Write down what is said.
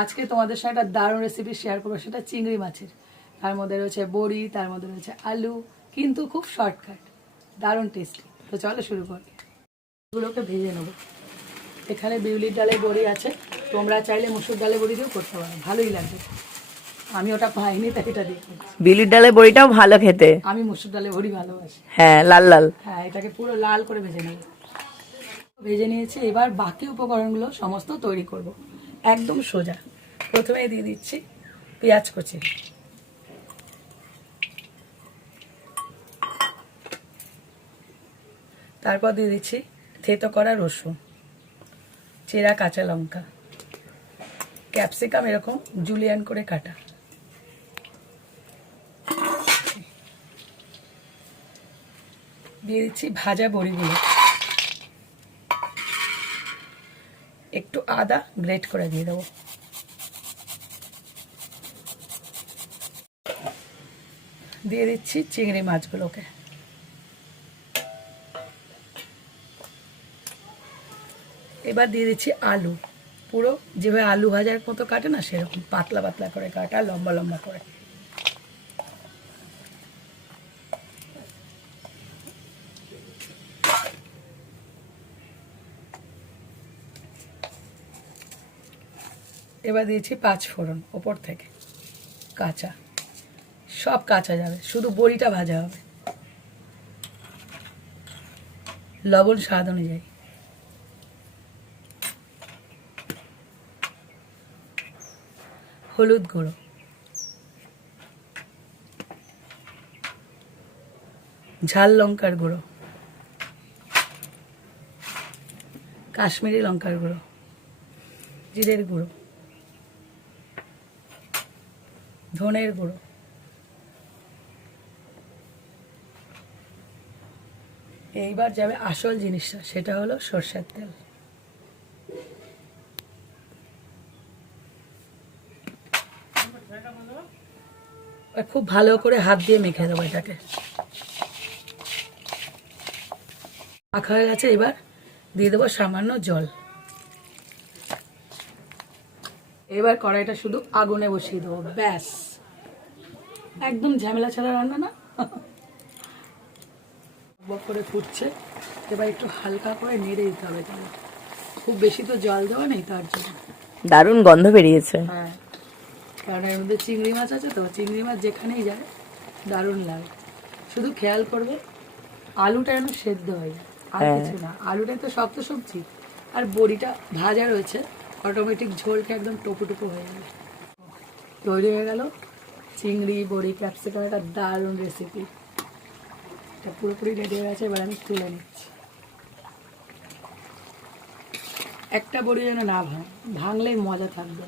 আজকে তোমাদের সাথে একটা দারুণ রেসিপি শেয়ার করব সেটা চিংড়ি মাছের। তার মধ্যে রয়েছে বড়ি তার মধ্যে রয়েছে আলু কিন্তু খুব শর্টকাট দারুণ টেস্টি তো চলো শুরু করি। এগুলোকে ভেজে নেব। এখানে বিউলির ডালের বড়ি আছে তোমরা চাইলে মুসুর ডালের বড়ি দিয়েও করতে পারো ভালোই লাগবে। আমি ওটা পাইনি তাই এটা দিয়ে বিউলির বিলির ডালের বড়িটাও ভালো খেতে। আমি মুসুর ডালের বড়ি ভালোবাসি। হ্যাঁ লাল লাল। হ্যাঁ এটাকে পুরো লাল করে ভেজে নেব। ভেজে নিয়েছি এবার বাকি উপকরণগুলো সমস্ত তৈরি করব। একদম সোজা। প্রথমে দিয়ে দিচ্ছি পেঁয়াজ কুচি। তারপর দিয়ে দিচ্ছি থেতো করা রসুন, চেরা কাঁচা লঙ্কা, ক্যাপসিকাম এরকম জুলিয়ান করে কাটা। দিয়ে দিচ্ছি ভাজা বড়িগুলো একটু আদা গ্রেট করে দিয়ে দেবো। দিয়ে দিচ্ছি চিংড়ি মাছগুলোকে। এবার দিয়ে দিচ্ছি আলু। পুরো যেভাবে আলু ভাজার মতো কাটে না, সেরকম পাতলা পাতলা করে কাটা, লম্বা লম্বা করে। এবার দিয়েছি পাঁচ ফোড়ন, ওপর থেকে। কাঁচা। সব কাঁচা যাবে, শুধু বড়িটা ভাজা হবে। লবণ স্বাদ অনুযায়ী। হলুদ গুঁড়ো। ঝাল লঙ্কার গুঁড়ো। কাশ্মীরি লঙ্কার গুঁড়ো। জিরের গুঁড়ো। ধনের গুঁড়ো। এইবার যাবে আসল জিনিসটা, সেটা হলো সর্ষের তেল। খুব ভালো করে হাত দিয়ে মেখে দেবো এটাকে। মাখা হয়ে গেছে, এবার দিয়ে দেবো সামান্য জল। এবার কড়াইটা শুধু আগুনে বসিয়ে দেবো, ব্যাস। একদম ঝামেলা ছাড়া রান্না না। বক করে ফুটছে। এবার একটু হালকা করে নেড়ে দিতে হবে তাহলে খুব বেশি তো জল দেওয়া নেই তার জন্য। দারুণ গন্ধ বেরিয়েছে। হ্যাঁ। কারণ এর মধ্যে চিংড়ি মাছ আছে তো চিংড়ি মাছ যেখানেই যায় দারুণ লাগে। শুধু খেয়াল করবে আলুটা যেন সেদ্ধ হয়ে যায়। আর হ্যাঁ। কিছু না। আলুটাই তো শক্ত সবজি। আর বড়িটা ভাজা রয়েছে অটোমেটিক ঝোলটা একদম টুকু টুকু হয়ে যাবে। তৈরি হয়ে গেল। চিংড়ি, বড়ি ক্যাপসিকাম একটা দারুণ রেসিপি এটা পুরোপুরি রেডি হয়ে গেছে, এবার আমি তুলে নিচ্ছি। একটা বড়ি যেন না ভাঙ ভাঙলেই মজা থাকবে।